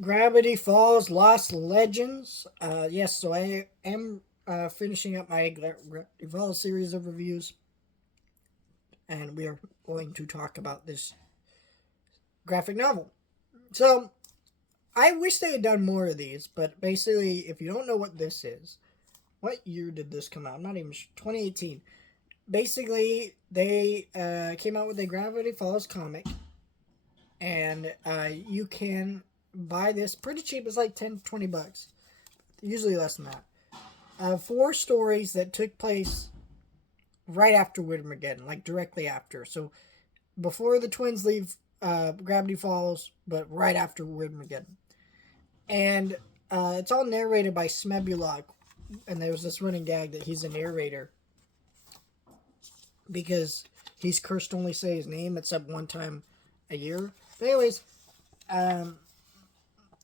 Gravity Falls Lost Legends. Yes, so I am finishing up my Gravity Falls series of reviews, and we are going to talk about this graphic novel. So, I wish they had done more of these, but basically, if you don't know what this is, what year did this come out? I'm not even sure. 2018. Basically, they came out with a Gravity Falls comic, and you can buy this pretty cheap. It's like 10, $20, usually less than that. Four stories that took place right after Widmergeddon, like directly after. So before the twins leave Gravity Falls, but right after Widmergeddon. And it's all narrated by Smebulok. And there was this running gag that he's a narrator because he's cursed to only say his name except one time a year. But anyways, um,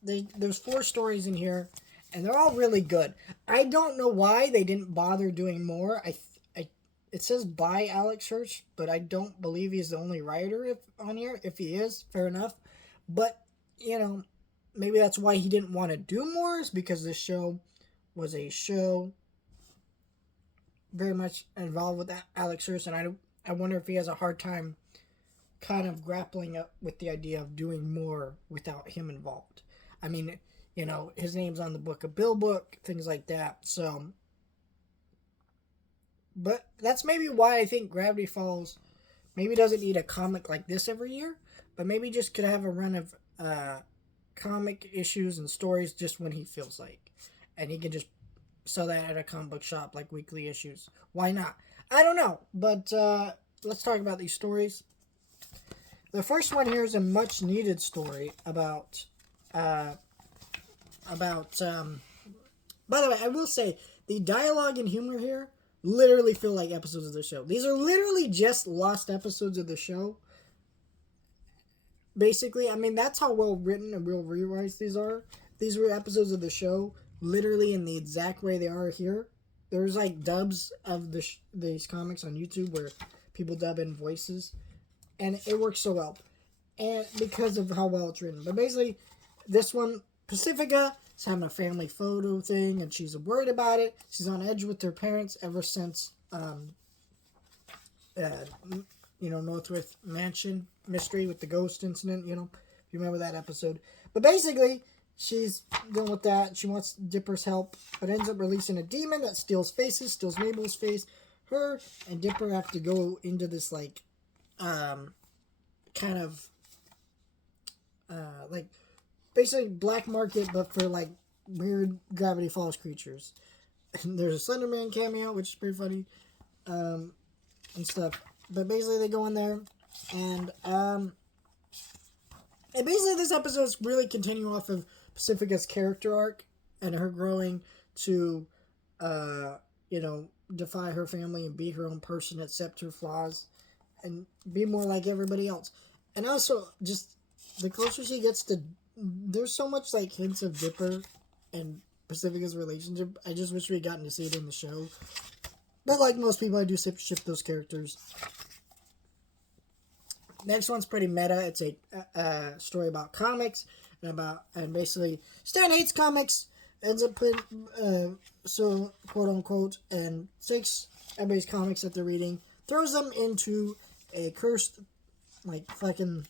there's four stories in here, and they're all really good. I don't know why they didn't bother doing more. It says by Alex Hirsch, but I don't believe he's the only writer on here. If he is, fair enough. But you know, maybe that's why he didn't want to do more, is because this show was a show very much involved with Alex Hirsch, and I wonder if he has a hard time kind of grappling up with the idea of doing more without him involved. I mean, his name's on the Book of Bill book, things like that. So, but that's maybe why I think Gravity Falls maybe doesn't need a comic like this every year, but maybe just could have a run of comic issues and stories just when he feels like, and he can just sell that at a comic book shop like weekly issues. Why not? I don't know, but let's talk about these stories. The first one here is a much needed story uh, about. By the way, I will say the dialogue and humor here literally feel like episodes of the show. These are literally just lost episodes of the show. Basically, I mean that's how well written and real rewrites these are. These were episodes of the show, literally in the exact way they are here. There's like dubs of these comics on YouTube where people dub in voices, and it works so well, and because of how well it's written. But basically, this one, Pacifica is having a family photo thing, and she's worried about it. She's on edge with her parents ever since, uh, Northwest Mansion mystery with the ghost incident. If you remember that episode. But basically, she's dealing with that. She wants Dipper's help, but ends up releasing a demon that steals faces, steals Mabel's face. Her and Dipper have to go into this kind of like basically black market, but for like weird Gravity Falls creatures. And there's a Slenderman cameo, which is pretty funny, and stuff. But basically, they go in there, and basically this episode is really continuing off of Pacifica's character arc and her growing to, defy her family and be her own person, accept her flaws, and be more like everybody else. And also, just the closer she gets to, there's so much like hints of Dipper and Pacifica's relationship. I just wish we had gotten to see it in the show. But like most people, I do ship those characters. Next one's pretty meta. It's a story about comics and basically Stan hates comics. Ends up putting so quote unquote and takes everybody's comics that they're reading, throws them into a cursed like fucking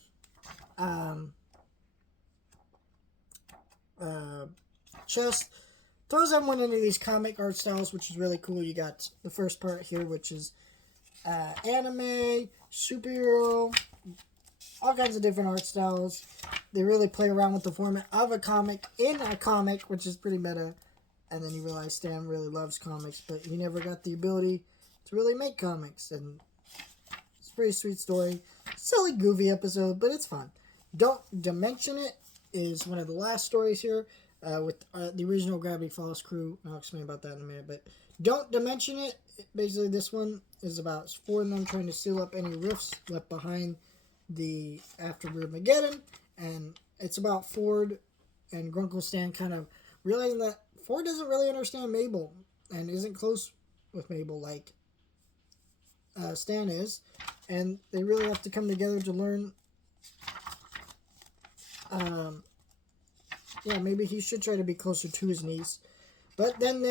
chest, throws everyone into these comic art styles, which is really cool. You got the first part here, which is anime, superhero, all kinds of different art styles. They really play around with the format of a comic in a comic, which is pretty meta. And then you realize Stan really loves comics, but he never got the ability to really make comics. And it's a pretty sweet story. Silly, goofy episode, but it's fun. Don't Dimension It is one of the last stories here with the original Gravity Falls crew. I'll explain about that in a minute. But Don't Dimension It, basically this one is about four of them trying to seal up any rifts left behind the after Armageddon. And it's about Ford and Grunkle Stan kind of realizing that Ford doesn't really understand Mabel and isn't close with Mabel like Stan is. And they really have to come together to learn yeah, maybe he should try to be closer to his niece. But then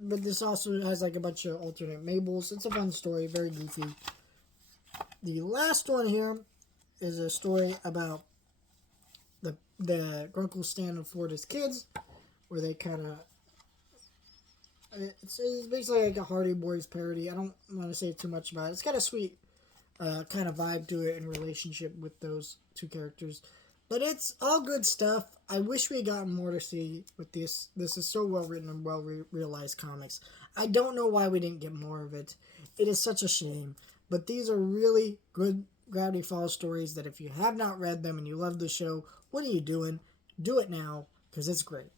but this also has like a bunch of alternate Mabels. It's a fun story, very goofy. The last one here is a story about the Grunkle Stan of Florida's Kids, where they kind of it's basically like a Hardy Boys parody. I don't want to say too much about it. It's got a sweet kind of vibe to it in relationship with those two characters. But it's all good stuff. I wish we had gotten more to see with this. This is so well written and well realized comics. I don't know why we didn't get more of it. It is such a shame. But these are really good Gravity Falls stories that if you have not read them and you love the show, what are you doing? Do it now, because it's great.